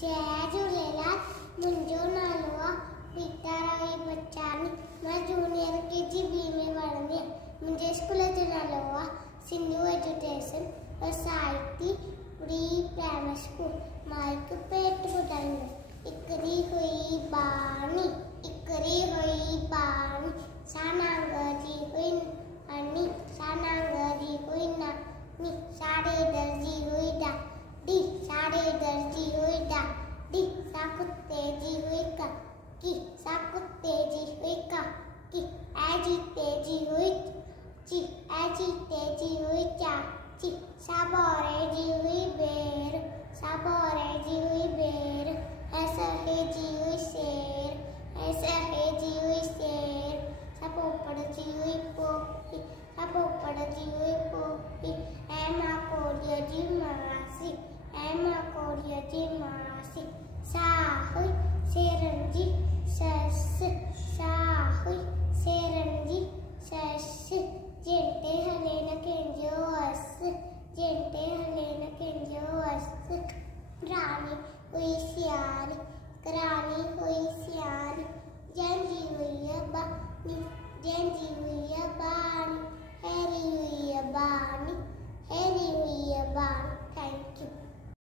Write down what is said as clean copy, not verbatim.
जय झूलेलाल। मुंहिंजो नालो आहे प्रीता रावी बच्चानी। मां जूनियर KG B में पढ़ंदी आहियां। मुंहिंजे स्कूल जो नालो आहे Sindhu education society pre primary school. मां हिकु पेट ॿुधाईंदमि। हिकिड़ी हुई बानी, हिकिड़ी हुई बानी, सानांग जी हुई नानी, सानांग जी हुई नानी, साढ़े दर्जी हुई डाडी, साढ़े दर्जी हुई डाडी, सा कुत्ते जी हुई काकी, सा कुत्ते जी हुई काकी, ऐजी तेजी हुई ची, ऐजी तेजी हुई चाची, सा बोरे जी हुई बेर, सा बोरे जी हुई बेर, ऐसा है जी हुई शेर, ऐसा है जी हुई शेर, सा पोपड़ जी हुई पोपी, सा पोपड़ जी हुई पोपी, ऐ माँ कोरिया जी मासी, ऐ माँ कोरिया जी मासी, सा हुई शेरन जी सस, सा हुई शेरन जी सस, जेंटे हले न केंजो अस, जेंटे हले न केंजो अस, रानी हुई सियानी, रानी हुई सियानी, जंजी हुई बानी, जंजी हुई बानी, हैरी हुई बानी, हैरी हुई बानी। Thank you.